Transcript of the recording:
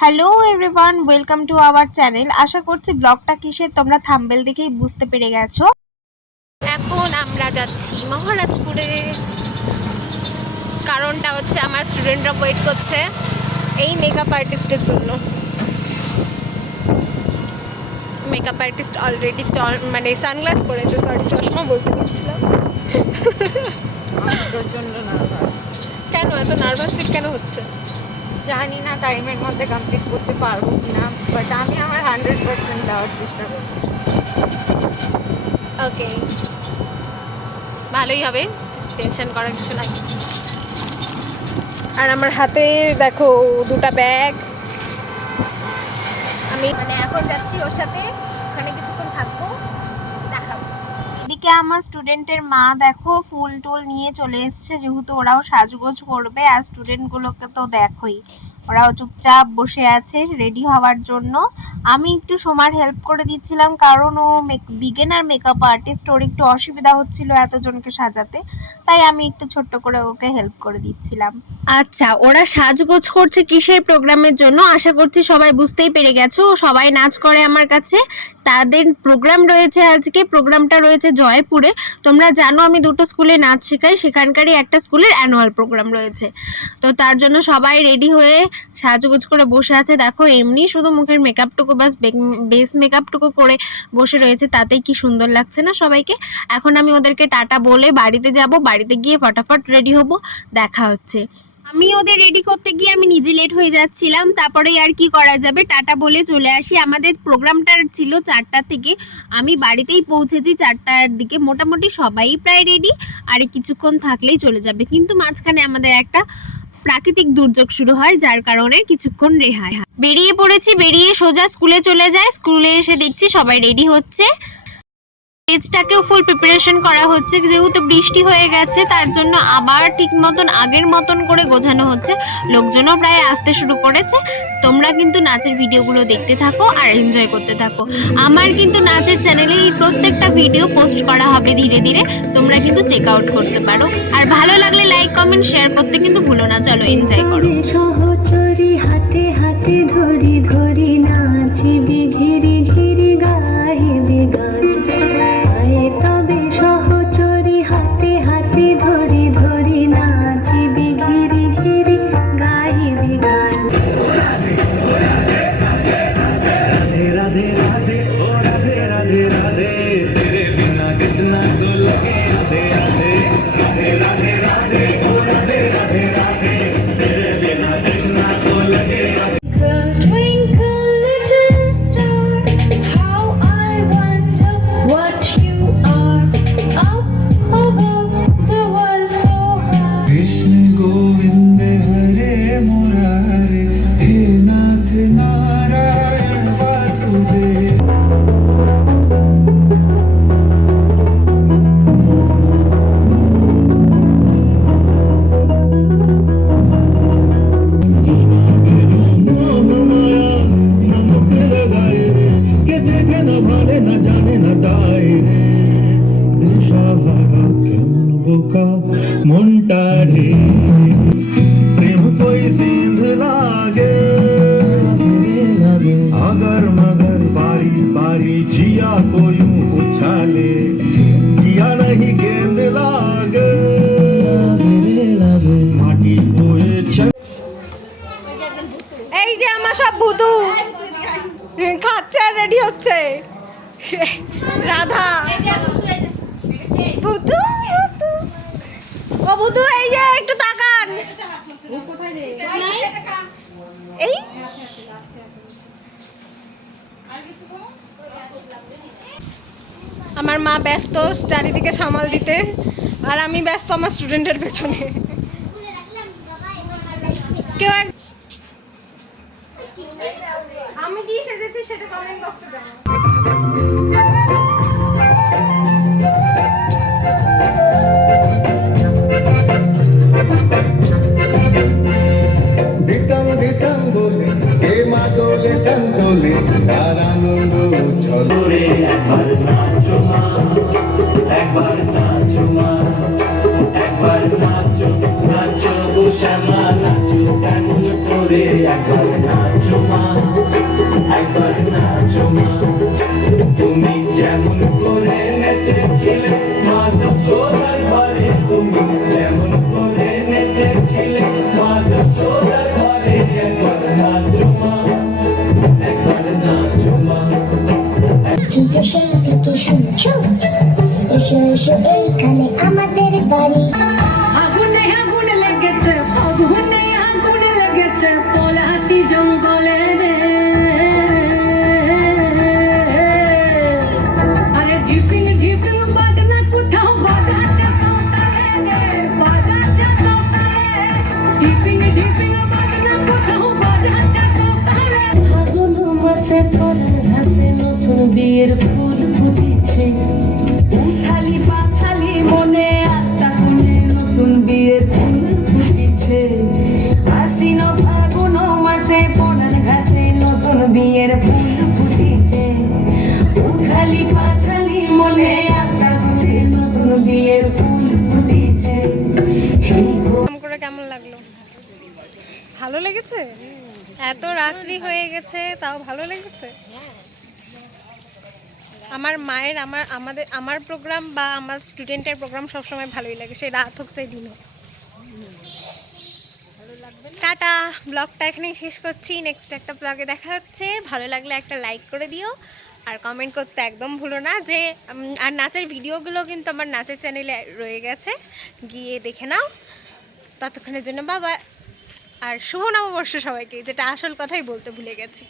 Hello everyone, welcome to our channel. আশা করছি ব্লগটা কিসের তোমরা থাম্বনেল দেখেই বুঝতে পেরে গেছো। এখন আমরা যাচ্ছি মহারাজপুরে। কারণটা হচ্ছে আমার স্টুডেন্টরা ওয়েট করছে এই মেকআপ আর্টিস্টের জন্য। মেকআপ আর্টিস্ট অলরেডি মানে সানগ্লাস পরেছে, সরি চশমা বলতে পারছিলাম। প্রচন্ড নার্ভাস। কেন এত নার্ভাস ফিল কেন হচ্ছে? জানি না টাইমের মধ্যে কমপ্লিট করতে পারবো কিনা, বাট আমি আমার 100% দেওয়ার চেষ্টা করব। ওকে, ভালোই হবে, টেনশন করার কিছু নাই। আর আমার হাতে দেখো দুটো ব্যাগ। আমি মানে এখন যাচ্ছি ওর সাথে, ওখানে কিছুক্ষণ থাকবো, দেখা হচ্ছে। এদিকে আমার স্টুডেন্টের মা দেখো ফুল টুল নিয়ে চলে এসছে, যেহেতু ওরাও সাজগোজ করবে। আর স্টুডেন্টগুলোকে তো দেখোই, ওরাও চুপচাপ বসে আছে রেডি হওয়ার জন্য। আমি একটু সোমার হেল্প করে দিচ্ছিলাম, কারণ ও বিগিনার মেকআপ আর্টিস্ট, ওর একটু অসুবিধা হচ্ছিল এতজনকে সাজাতে, তাই আমি একটু ছোট্ট করে ওকে হেল্প করে দিচ্ছিলাম। আচ্ছা, ওরা সাজগোজ করছে কিসের প্রোগ্রামের জন্য আশা করছি সবাই বুঝতেই পেরে গেছো। সবাই নাচ করে আমার কাছে, তাদের প্রোগ্রাম রয়েছে আজকে। প্রোগ্রামটা রয়েছে জয়পুরে। তোমরা জানো আমি দুটো স্কুলে নাচ শেখাই, সেখানকারই একটা স্কুলের অ্যানুয়াল প্রোগ্রাম রয়েছে। তো তার জন্য সবাই রেডি হয়ে সাজগোজ করে বসে আছে। দেখো এমনি শুধু মুখের মেকআপটুকু বাস বেস মেকআপটুকু করে বসে রয়েছে, তাতেই কি সুন্দর লাগছে না সবাইকে। এখন আমি ওদেরকে টাটা বলে বাড়িতে যাব, বাড়িতে গিয়ে ফটাফট রেডি হব, দেখা হচ্ছে। আমি ওদের রেডি করতে গিয়ে আমি নিজে লেট হয়ে যাচ্ছিলাম, তারপরে আর কি করা যাবে, টাটা বলে চলে আসি। আমাদের প্রোগ্রামটা ছিল 4টা থেকে, আমি বাড়িতেই পৌঁছেছি 4টার দিকে। মোটামুটি সবাই প্রায় রেডি, আর কিছুক্ষণ থাকলেই চলে যাবে। কিন্তু মাঝখানে আমাদের একটা প্রাকৃতিক দুর্যোগ শুরু হয়, যার কারণে কিছুক্ষণ রেহাই হয়। বেরিয়ে পড়েছি, বেরিয়ে সোজা স্কুলে চলে যায়। স্কুলে এসে দেখছি সবাই রেডি হচ্ছে। স্টেজটাকেও ফুল প্রিপারেশন করা হচ্ছে, যেহেতু বৃষ্টি হয়ে গেছে তার জন্য আবার ঠিক মতন আগের মতন করে গোছানো হচ্ছে। লোকজনও প্রায় আসতে শুরু করেছে। তোমরা কিন্তু নাচের ভিডিওগুলো দেখতে থাকো আর এনজয় করতে থাকো। আমার কিন্তু নাচের চ্যানেলে এই প্রত্যেকটা ভিডিও পোস্ট করা হবে ধীরে ধীরে, তোমরা কিন্তু চেক আউট করতে পারো। আর ভালো লাগলে লাইক কমেন্ট শেয়ার করতে কিন্তু ভুলো না। চলো এনজয় করো। সহচরী হাতে হাতে ধরি ধরি নাচিবি ঘিরি ঘিরি গাহিবি গান। আয়ে তবে সহচরী হাতে হাতে ধরি ধরি নাচিবি ঘিরি ঘিরি গাহিবি গান। राधे राधे राधे ओ राधे राधे राधे, तेरे बिना कृष्णा तो लगे राधे राधे। राधे राधे राधे ओ राधे राधे राधे, तेरे बिना कृष्णा तो लगे Radhe. Twinkle little star, how I wonder what you are, up above the world so high. Krishna Govind हरे मुरारे, हे नाथ नारायण वासुदेव। मुंटारे प्रेम कोई सिंध लागे, अगर मगर बारी बारी जिया को यूं उछाले, जिया नहीं गेंद लागे, माटी को ये এই যে আমার সব ভূতু খাচ্ছে আর রেডি হচ্ছে। রাধা ভূতু ভূতু, ও ভূতু এই যে একটু তাকান। এই আমার মা ব্যস্ত চারিদিকে সামাল দিতে, আর আমি ব্যস্ত আমার স্টুডেন্টের পেছনে। কেউ আমি কি সেজেছি সেটা কমেন্ট বক্সে জানাও। दितम दितम করে একবার নাচো মা, একবার নাচো মা, একবার নাচো নাচো গো শ্যামা নাচো তেমন করে একবার নাচো মা, একবার নাচো মা। তুমি যেমন করে নেচেছিলে মা যশোদার ঘরে, তুমি যেমন করে নেচেছিলে মা যশোদার ঘরে, একবার নাচো মা, একবার নাচো মা। চিত্রশালা থেকে শুনছো, এসো এসো এইখানে আমাদের বাড়ি। আগুনে আগুন লেগেছে, আগুনে আগুন লেগেছে পলাশি জঙ্গলে রে। আরে ঢিপিং ঢিপিং বাজনা কোথাও বাজাচ্ছে সৌতালে রে, বাজাচ্ছে সৌতালে। ঢিপিং ঢিপিং বাজনা কোথাও বাজাচ্ছে সৌতালে। ফাগুন মাসে পরার ঘাসে নতুন বিয়ের ফুল ফুটেছে, উঠালি পাখালি মনে আত্মা গুনে নতুন বিয়ের ফুল ফুটেছে। আশ্বিন ফাগুন মাসে পরার ঘাসে নতুন বিয়ের ফুল ফুটেছে, উঠালি পাখালি মনে আত্মা গুনে নতুন বিয়ের ফুল ফুটেছে। কাম করে কেমন লাগলো? ভালো লেগেছে? এত রাত্রি হয়ে গেছে তাও ভালো লেগেছে? আমার মায়ের আমার প্রোগ্রাম বা আমার স্টুডেন্টের প্রোগ্রাম সবসময় ভালোই লাগে, সে রাত হোক চাই দিন হোক। টাটা, ব্লগটা এখানেই শেষ করছি। নেক্সট একটা ব্লগে দেখা হচ্ছে। ভালো লাগলে একটা লাইক করে দিও আর কমেন্ট করতে একদম ভুলো না। যে আর নাচের ভিডিওগুলো কিন্তু আমার নাচের চ্যানেলে রয়ে গেছে, গিয়ে দেখে নাও। ততক্ষণের জন্য বাবা, আর শুভ নববর্ষ সবাইকে, যেটা আসল কথাই বলতে ভুলে গেছি।